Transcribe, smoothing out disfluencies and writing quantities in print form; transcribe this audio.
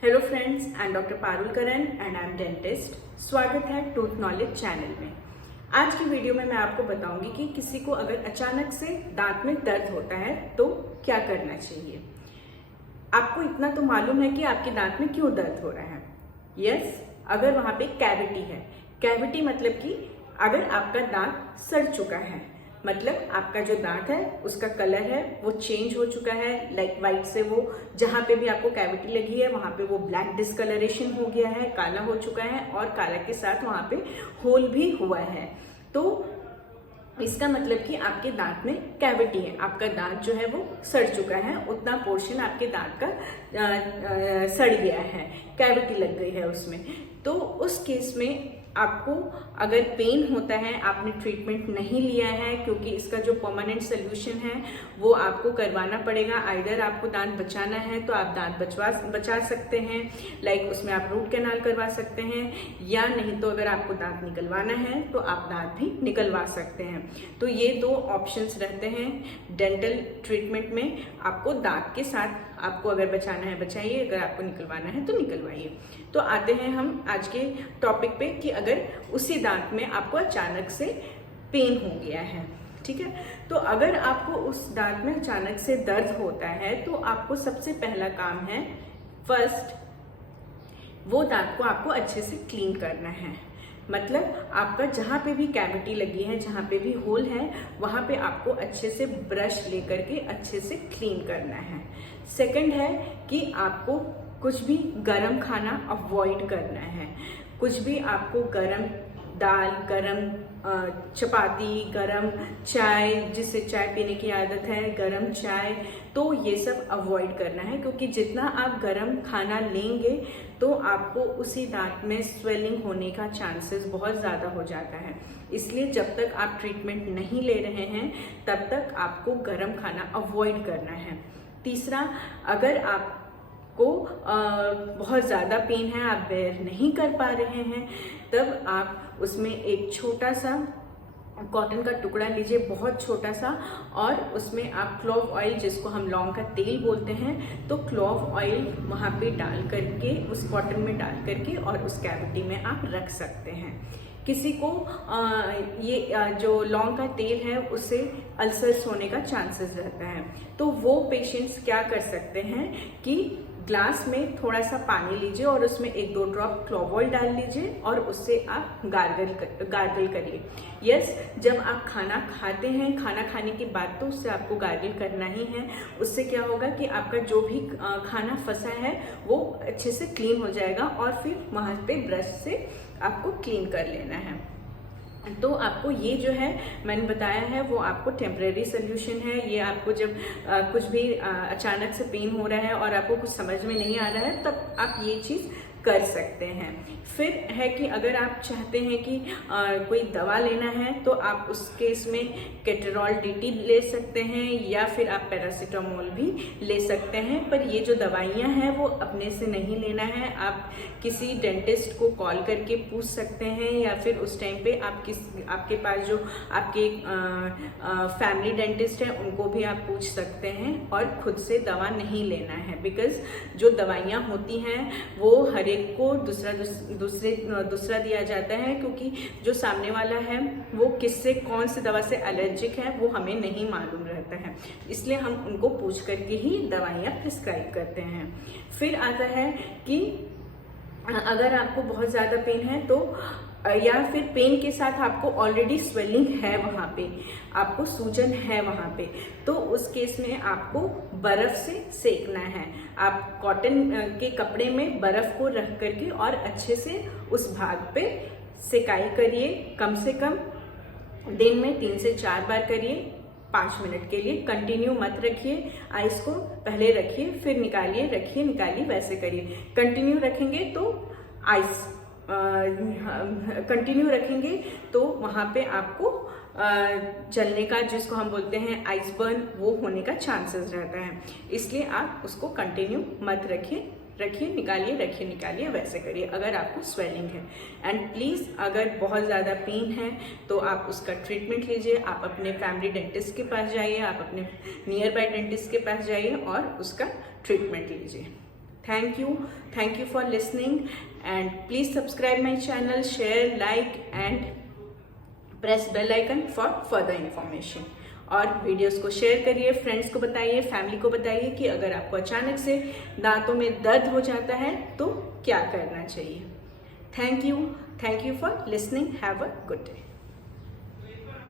Hello friends, I am doctor Parul Karan and I am dentist. स्वागत है tooth knowledge channel में। आज की वीडियो में मैं आपको बताऊंगी कि किसी को अगर अचानक से दांत में दर्द होता है तो क्या करना चाहिए। आपको इतना तो मालूम है कि आपके दांत में क्यों दर्द हो रहा है। यस, अगर वहां पे कैविटी है। कैविटी मतलब कि अगर आपका दांत सड़ चुका है, मतलब आपका जो दांत है उसका कलर है वो चेंज हो चुका है। लाइक वाइट से वो जहां पे भी आपको कैविटी लगी है वहां पे वो ब्लैक डिस्कलरेशन हो गया है, काला हो चुका है और काला के साथ वहां पे होल भी हुआ है। तो इसका मतलब कि आपके दांत में कैविटी है, आपका दांत जो है वो सड़ चुका है, उतना पोर्शन आपके दांत का सड़ गया है, कैविटी लग गई है उसमें। तो उस केस में आपको अगर पेन होता है, आपने ट्रीटमेंट नहीं लिया है, क्योंकि इसका जो परमानेंट सोल्यूशन है वो आपको करवाना पड़ेगा। आइदर आपको दांत बचाना है तो आप दांत बचा सकते हैं, लाइक उसमें आप रूट कैनाल करवा सकते हैं, या नहीं तो अगर आपको दांत निकलवाना है तो आप दांत भी निकलवा सकते हैं। तो ये दो ऑप्शंस रहते हैं डेंटल ट्रीटमेंट में। आपको दांत के साथ आपको अगर बचाना है बचाइए, अगर आपको निकलवाना है तो निकलवाइए। तो आते हैं हम आज के टॉपिक पे कि अगर उसी दांत में आपको अचानक से पेन हो गया है, ठीक है। तो अगर आपको उस दांत में अचानक से दर्द होता है तो आपको सबसे पहला काम है, फर्स्ट वो दांत को आपको अच्छे से क्लीन करना है। मतलब आपका जहाँ पे भी कैविटी लगी है, जहाँ पे भी होल है, वहाँ पे आपको अच्छे से ब्रश लेकर के अच्छे से क्लीन करना है। सेकंड है कि आपको कुछ भी गरम खाना अवॉइड करना है। कुछ भी आपको गरम दाल, गरम चपाती, गरम चाय, जिससे चाय पीने की आदत है, गरम चाय, तो ये सब अवॉइड करना है। क्योंकि जितना आप गरम खाना लेंगे तो आपको उसी दांत में स्वेलिंग होने का चांसेस बहुत ज़्यादा हो जाता है। इसलिए जब तक आप ट्रीटमेंट नहीं ले रहे हैं तब तक आपको गरम खाना अवॉइड करना है। तीसरा, अगर आपको बहुत ज़्यादा पेन है, आप बेयर नहीं कर पा रहे हैं, तब आप उसमें एक छोटा सा कॉटन का टुकड़ा लीजिए, बहुत छोटा सा, और उसमें आप क्लोव ऑयल, जिसको हम लौंग का तेल बोलते हैं, तो क्लोव ऑयल वहाँ पे डाल करके उस कॉटन में डाल करके और उस कैविटी में आप रख सकते हैं। किसी को ये जो लौंग का तेल है उससे अल्सर्स होने का चांसेस रहता है, तो वो पेशेंट्स क्या कर सकते हैं कि ग्लास में थोड़ा सा पानी लीजिए और उसमें 1-2 ड्रॉप क्लोव ऑयल डाल लीजिए और उससे आप गार्गल करिए। यस, जब आप खाना खाते हैं, खाना खाने के बाद तो उससे आपको गार्गल करना ही है। उससे क्या होगा कि आपका जो भी खाना फंसा है वो अच्छे से क्लीन हो जाएगा और फिर वहाँ पे ब्रश से आपको क्लीन कर लेना है। तो आपको ये जो है मैंने बताया है वो आपको टेम्परेरी सोल्यूशन है। ये आपको जब कुछ भी अचानक से पेन हो रहा है और आपको कुछ समझ में नहीं आ रहा है तब आप ये चीज़ कर सकते हैं। फिर है कि अगर आप चाहते हैं कि कोई दवा लेना है तो आप उस केस में केटरॉल डीटी ले सकते हैं या फिर आप पैरासीटामोल भी ले सकते हैं। पर ये जो दवाइयाँ हैं वो अपने से नहीं लेना है। आप किसी डेंटिस्ट को कॉल करके पूछ सकते हैं, या फिर उस टाइम पे आपके पास जो आपके फैमिली डेंटिस्ट है उनको भी आप पूछ सकते हैं, और खुद से दवा नहीं लेना है। बिकॉज जो दवाइयाँ होती हैं वो हर एक को दूसरा दिया जाता है, क्योंकि जो सामने वाला है वो किससे कौन सी दवा से एलर्जिक है वो हमें नहीं मालूम रहता है, इसलिए हम उनको पूछ करके ही दवाइयाँ प्रिस्क्राइब करते हैं। फिर आता है कि अगर आपको बहुत ज़्यादा पेन है तो या फिर पेन के साथ आपको ऑलरेडी स्वेलिंग है, वहाँ पे आपको सूजन है वहाँ पे, तो उस केस में आपको बर्फ से सेकना है। आप कॉटन के कपड़े में बर्फ को रख करके और अच्छे से उस भाग पे सेकाई करिए। कम से कम दिन में 3 से 4 बार करिए, 5 मिनट के लिए। कंटिन्यू मत रखिए, आइस को पहले रखिए फिर निकालिए, रखिए निकालिए, वैसे करिए। कंटिन्यू रखेंगे तो आइस कंटिन्यू रखेंगे तो वहाँ पे आपको जलने का, जिसको हम बोलते हैं आइस बर्न, वो होने का चांसेस रहता है। इसलिए आप उसको कंटिन्यू मत रखिए निकालिए, रखिए निकालिए, वैसे करिए अगर आपको स्वेलिंग है। एंड प्लीज़ अगर बहुत ज़्यादा पेन है तो आप उसका ट्रीटमेंट लीजिए। आप अपने फैमिली डेंटिस्ट के पास जाइए, आप अपने नियर बाय डेंटिस्ट के पास जाइए और उसका ट्रीटमेंट लीजिए। Thank you for listening, and please subscribe my channel, share, like and press bell icon for further information. और वीडियोस को शेयर करिए, फ्रेंड्स को बताइए, फैमिली को बताइए कि अगर आपको अचानक से दांतों में दर्द हो जाता है तो क्या करना चाहिए. Thank you for listening. Have a good day.